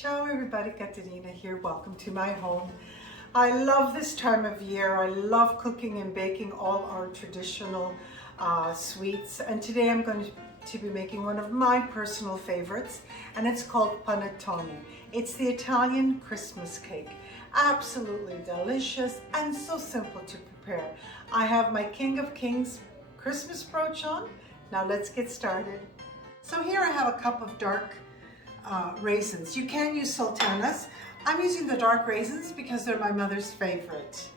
Ciao everybody, Caterina here. Welcome to my home. I love this time of year. I love cooking and baking all our traditional sweets. And today I'm going to be making one of my personal favorites, and it's called Panettone. It's the Italian Christmas cake. Absolutely delicious and so simple to prepare. I have my King of Kings Christmas brooch on. Now let's get started. So here I have a cup of dark raisins. You can use sultanas. I'm using the dark raisins because they're my mother's favorite.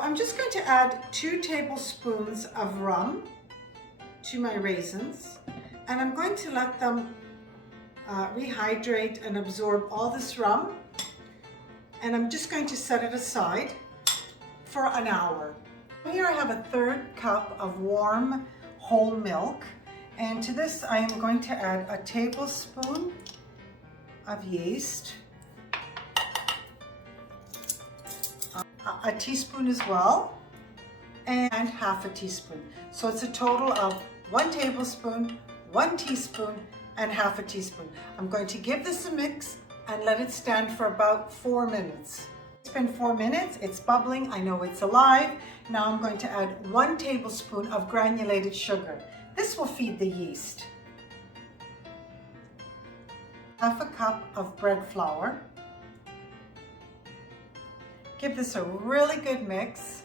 I'm just going to add 2 tablespoons of rum to my raisins, and I'm going to let them rehydrate and absorb all this rum, and I'm just going to set it aside for an hour. Here I have a 1/3 cup of warm whole milk. And to this, I am going to add a tablespoon of yeast, a teaspoon as well, and half a teaspoon. So it's a total of 1 tablespoon, 1 teaspoon, and half a teaspoon. I'm going to give this a mix and let it stand for about 4 minutes. It's been 4 minutes, it's bubbling, I know it's alive. Now I'm going to add 1 tablespoon of granulated sugar. This will feed the yeast. Half a cup of bread flour. Give this a really good mix.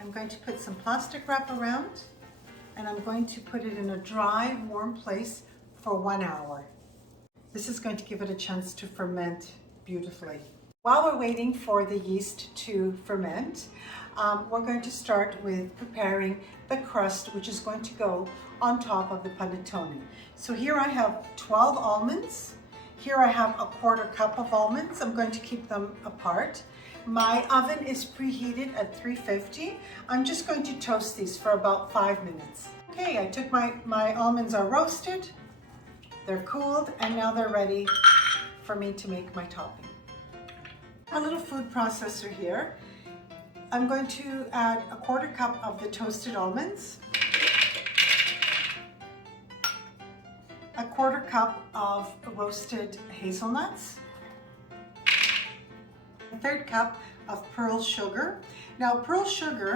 I'm going to put some plastic wrap around, and I'm going to put it in a dry, warm place for 1 hour. This is going to give it a chance to ferment beautifully. While we're waiting for the yeast to ferment, we're going to start with preparing the crust, which is going to go on top of the panettone. So here I have 12 almonds. Here I have a 1/4 cup of almonds. I'm going to keep them apart. My oven is preheated at 350. I'm just going to toast these for about 5 minutes. Okay, I took my almonds are roasted, they're cooled, and now they're ready for me to make my topping. A little food processor here. I'm going to add a 1/4 cup of the toasted almonds, a 1/4 cup of roasted hazelnuts, a 1/3 cup of pearl sugar. Now pearl sugar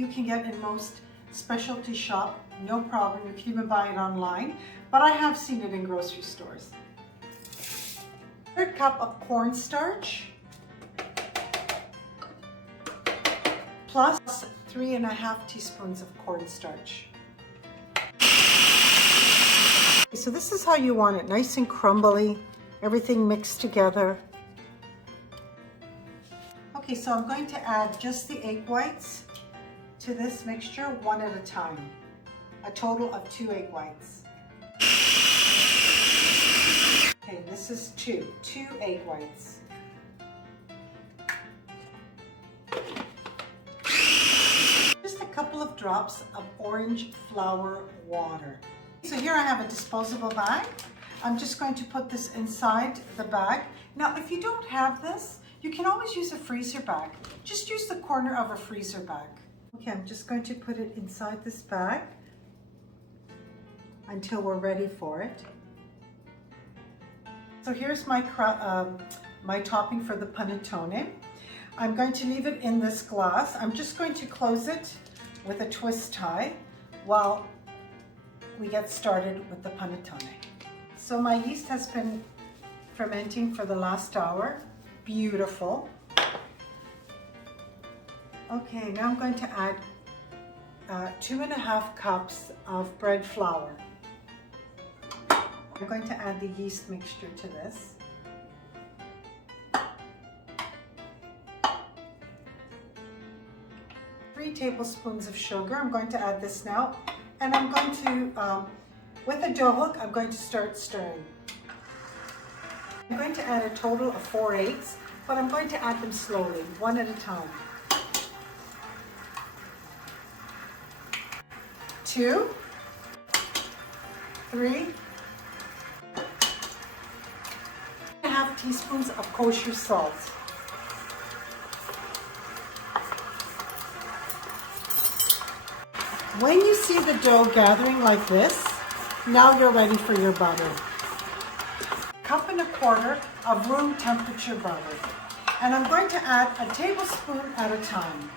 you can get in most specialty shop, no problem. You can even buy it online, but I have seen it in grocery stores. 1/3 cup of cornstarch, plus 3½ teaspoons of cornstarch. So this is how you want it, nice and crumbly, everything mixed together. Okay, so I'm going to add just the egg whites to this mixture, 1 at a time. A total of 2 egg whites. Okay, this is 2 egg whites. Couple of drops of orange flower water. So here I have a disposable bag. I'm just going to put this inside the bag. Now, if you don't have this, you can always use a freezer bag. Just use the corner of a freezer bag. Okay, I'm just going to put it inside this bag until we're ready for it. So here's my topping for the panettone. I'm going to leave it in this glass. I'm just going to close it with a twist tie while we get started with the panettone. So my yeast has been fermenting for the last hour. Beautiful. Okay, now I'm going to add 2½ cups of bread flour. I'm going to add the yeast mixture to this. 3 tablespoons of sugar. I'm going to add this now, and I'm going to, with a dough hook, I'm going to start stirring. I'm going to add a total of 4 eggs, but I'm going to add them slowly, 1 at a time. 2, 3, 1/2 teaspoons of kosher salt. When you see the dough gathering like this, Now you're ready for your butter. 1.25 cups of room temperature butter. And I'm going to add a tablespoon at a time.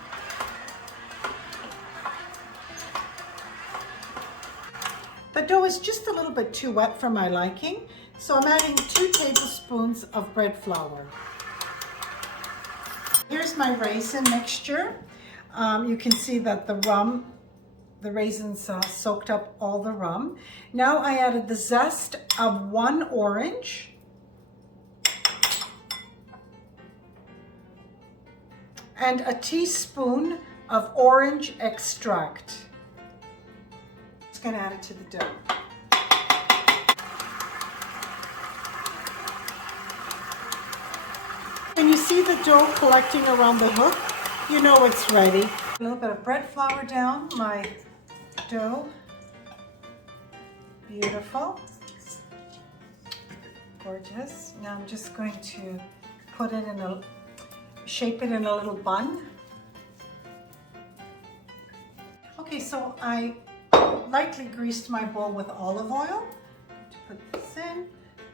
The dough is just a little bit too wet for my liking, so I'm adding 2 tablespoons of bread flour. Here's my raisin mixture. You can see that the raisins soaked up all the rum. Now I added the zest of 1 orange. And a teaspoon of orange extract. Just gonna add it to the dough. When you see the dough collecting around the hook, you know it's ready. A little bit of bread flour down my dough. Beautiful. Gorgeous. Now I'm just going to put it in shape it in a little bun. Okay, so I lightly greased my bowl with olive oil. To put this in,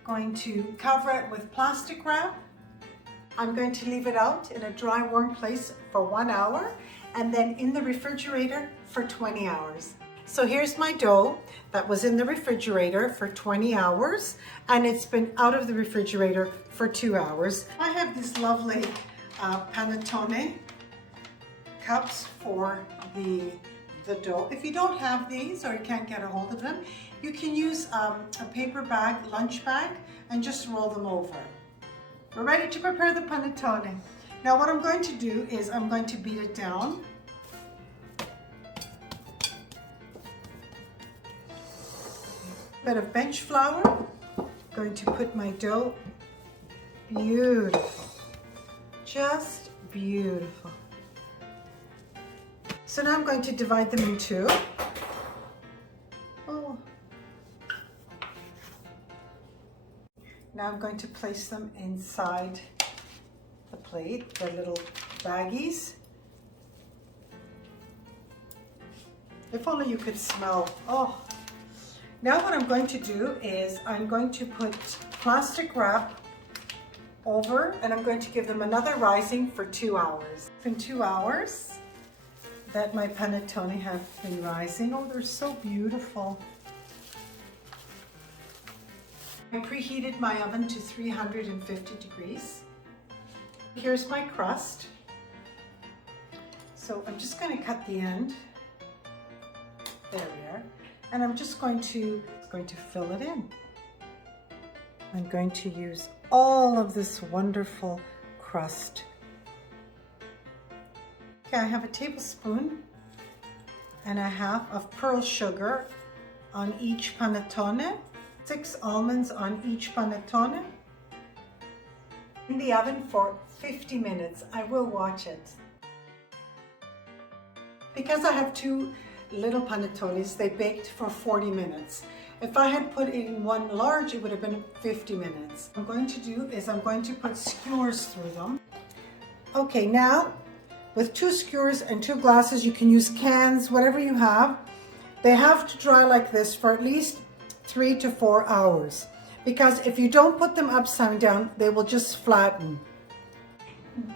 going to cover it with plastic wrap. I'm going to leave it out in a dry, warm place for 1 hour and then in the refrigerator for 20 hours. So here's my dough that was in the refrigerator for 20 hours and it's been out of the refrigerator for 2 hours. I have these lovely Panettone cups for the dough. If you don't have these or you can't get a hold of them, you can use a paper bag, lunch bag, and just roll them over. We're ready to prepare the panettone. Now what I'm going to do is I'm going to beat it down. A bit of bench flour. I'm going to put my dough. Beautiful. Just beautiful. So now I'm going to divide them in 2. Oh. Now I'm going to place them inside the plate, the little baggies. If only you could smell. Oh. Now what I'm going to do is I'm going to put plastic wrap over and I'm going to give them another rising for 2 hours. It's been 2 hours that my panettone have been rising. Oh, they're so beautiful. I preheated my oven to 350 degrees. Here's my crust. So I'm just going to cut the end. There we are. And I'm just going to fill it in. I'm going to use all of this wonderful crust. Okay, I have a tablespoon and a half of pearl sugar on each panettone, 6 almonds on each panettone. In the oven for 50 minutes. I will watch it. Because I have 2 little panettones, they baked for 40 minutes. If I had put in one large, it would have been 50 minutes. What I'm going to do is I'm going to put skewers through them. Okay, now with 2 skewers and 2 glasses, you can use cans, whatever you have. They have to dry like this for at least 3 to 4 hours. Because if you don't put them upside down, they will just flatten.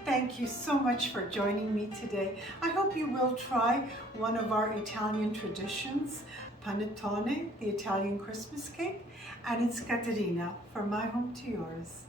Thank you so much for joining me today. I hope you will try one of our Italian traditions, Panettone, the Italian Christmas cake, and it's Caterina, from my home to yours.